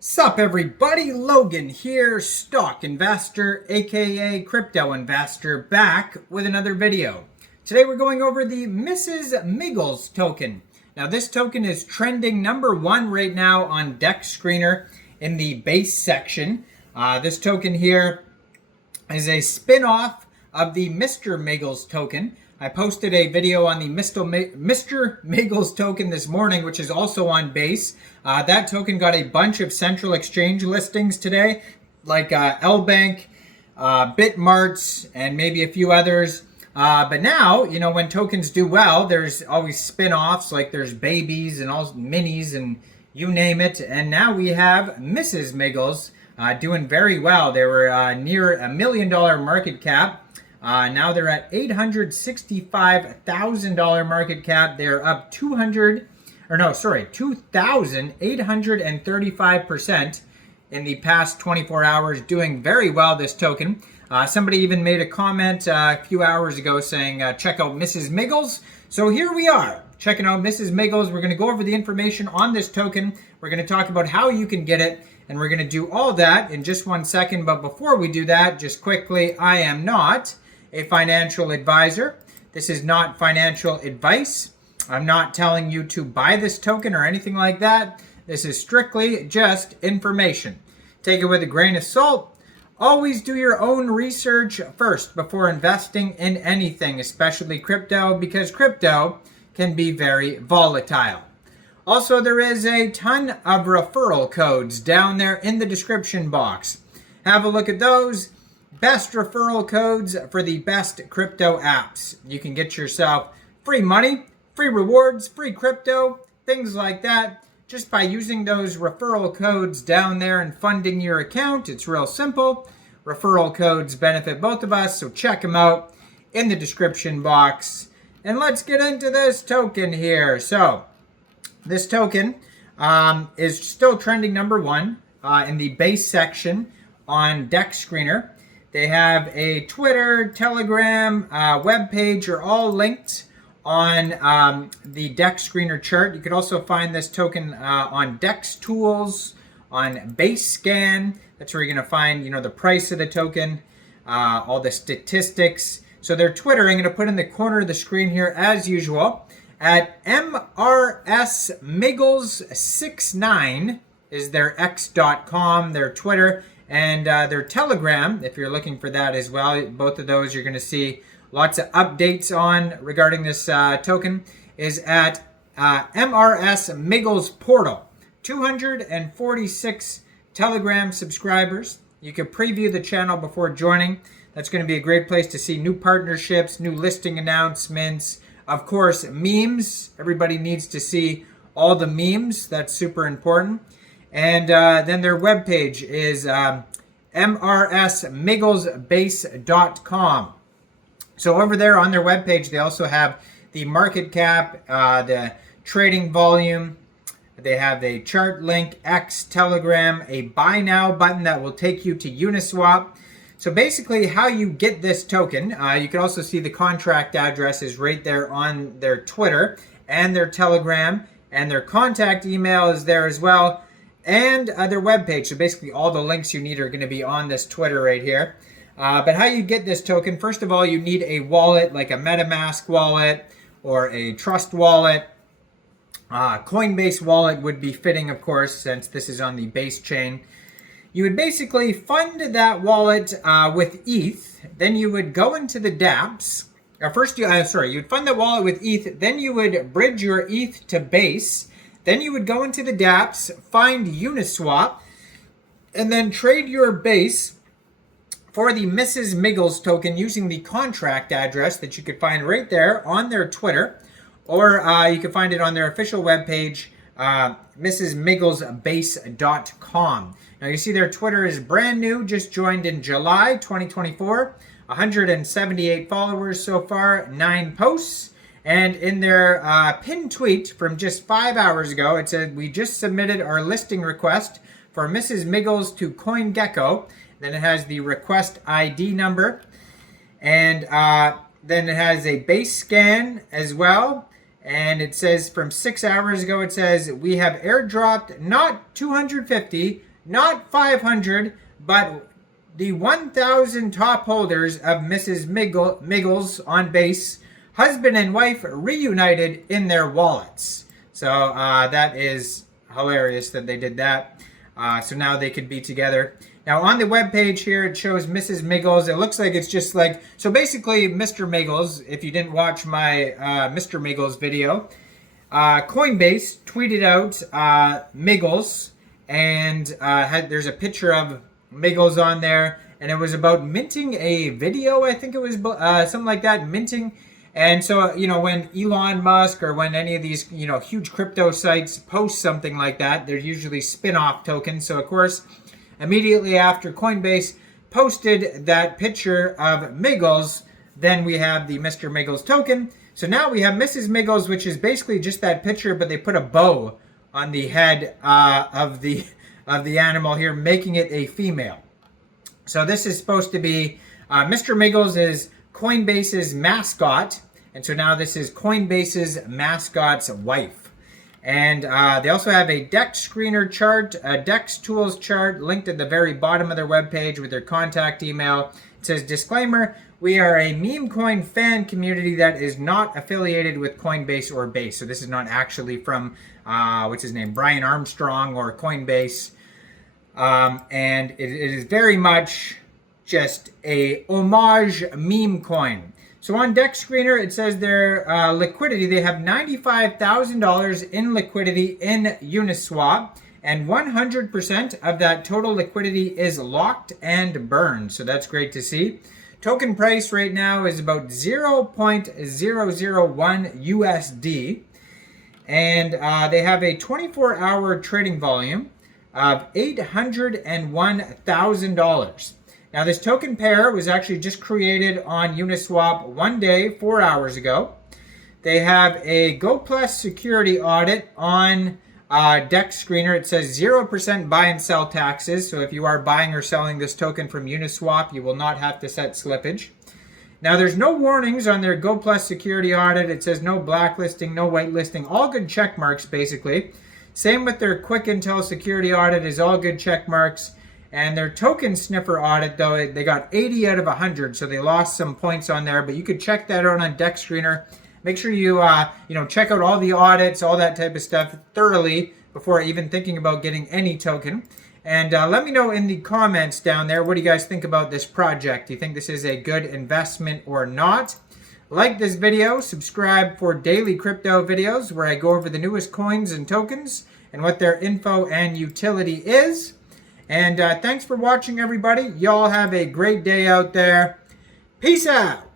Sup everybody, Logan here, stock investor aka crypto investor, back with another video. Today we're going over the MrsMiggles token. Now this token is trending #1 right now on Dex Screener in the base section. This token here is a spin-off of the MrsMiggles token. I posted a video on the MrsMiggles token this morning, which is also on base. That token got a bunch of central exchange listings today, like LBANK, Bitmarts, and maybe a few others. But now, you know, when tokens do well, there's always spin-offs, like there's babies and all minis and you name it. And now we have MrsMiggles doing very well. They were near $1 million market cap. Now they're at $865,000 market cap. They're up 2,835% in the past 24 hours, doing very well, this token. Somebody even made a comment a few hours ago saying, check out MrsMiggles. So here we are, checking out MrsMiggles. We're going to go over the information on this token. We're going to talk about how you can get it, and we're going to do all that in just 1 second. But before we do that, just quickly, I am not a financial advisor. This is not financial advice. I'm not telling you to buy this token or anything like that. This is strictly just information. Take it with a grain of salt. Always do your own research first before investing in anything, especially crypto, because crypto can be very volatile. Also, there is a ton of referral codes down there in the description box. Have a look at those. Best referral codes for the best crypto apps. You can get yourself free money, free rewards, free crypto, things like that, just by using those referral codes down there and funding your account. It's real simple. Referral codes benefit both of us, so check them out in the description box. And let's get into this token here. So this token is still trending #1 in the base section on Dex Screener. They have a Twitter, Telegram, webpage are all linked on the Dex Screener chart. You could also find this token on Dex Tools, on Base Scan. That's where you're going to find, you know, the price of the token, all the statistics. So their Twitter, I'm going to put in the corner of the screen here as usual. At MrsMiggles69 is their x.com, their Twitter, and their Telegram, if you're looking for that as well. Both of those you're going to see lots of updates on regarding this token, is at MrsMiggles portal. 246 Telegram subscribers. You can preview the channel before joining. That's going to be a great place to see new partnerships, new listing announcements, of course, memes. Everybody needs to see all the memes. That's super important. And then their webpage is MrsMigglesbase.com. So over there on their webpage, they also have the market cap, the trading volume. They have a chart link, X, Telegram, a buy now button that will take you to UNISWAP. So basically how you get this token, you can also see the contract addresses right there on their Twitter and their Telegram, and their contact email is there as well, and their webpage. So basically all the links you need are going to be on this Twitter right here. But how you get this token, first of all, you need a wallet, like a MetaMask wallet or a Trust wallet. Coinbase wallet would be fitting, of course, since this is on the base chain. You would basically fund that wallet with ETH. Then you would go into the dApps. You'd fund the wallet with ETH. Then you would bridge your ETH to Base. Then you would go into the dApps, find Uniswap, and then trade your Base for the MrsMiggles token using the contract address that you could find right there on their Twitter, or you can find it on their official webpage, MrsMigglesbase.com. Now you see their Twitter is brand new, just joined in July 2024, 178 followers so far, 9 posts. And in their pinned tweet from just 5 hours ago, it said, we just submitted our listing request for MrsMiggles to CoinGecko. Then it has the request ID number. And then it has a base scan as well. And it says from 6 hours ago, it says, we have airdropped not 250, not 500, but the 1,000 top holders of MrsMiggles on base, husband and wife reunited in their wallets. So that is hilarious that they did that. So now they could be together. Now on the webpage here, it shows MrsMiggles. It looks like it's just like, so basically Mr. Miggles, if you didn't watch my Mr. Miggles video, Coinbase tweeted out Miggles, and there's a picture of Miggles on there, and it was about minting a video, I think it was something like that, minting. And so, when Elon Musk or when any of these, huge crypto sites post something like that, they're usually spin-off tokens. So, of course, immediately after Coinbase posted that picture of Miggles, then we have the MrsMiggles token. So now we have MrsMiggles, which is basically just that picture, but they put a bow on the head of the animal here, making it a female. So this is supposed to be MrsMiggles is Coinbase's mascot, and so now this is Coinbase's mascot's wife. And they also have a DEX screener chart, a DEX tools chart linked at the very bottom of their webpage with their contact email. It says, disclaimer, we are a meme coin fan community that is not affiliated with Coinbase or Base. So this is not actually from, what's his name, Brian Armstrong or Coinbase. And it is very much just a homage meme coin. So on DEX Screener, it says their liquidity, they have $95,000 in liquidity in Uniswap, and 100% of that total liquidity is locked and burned. So that's great to see. Token price right now is about 0.001 USD, and they have a 24-hour trading volume of $801,000. Now, this token pair was actually just created on Uniswap 1 day, 4 hours ago. They have a Go Plus security audit on DEX Screener. It says 0% buy and sell taxes. So if you are buying or selling this token from Uniswap, you will not have to set slippage. Now, there's no warnings on their Go Plus security audit. It says no blacklisting, no whitelisting, all good check marks, basically. Same with their Quick Intel security audit is all good check marks. And their token sniffer audit, though, they got 80 out of 100, so they lost some points on there. But you could check that out on DEX Screener. Make sure you, check out all the audits, all that type of stuff thoroughly before even thinking about getting any token. And let me know in the comments down there, what do you guys think about this project? Do you think this is a good investment or not? Like this video, subscribe for daily crypto videos where I go over the newest coins and tokens and what their info and utility is. And thanks for watching, everybody. Y'all have a great day out there. Peace out.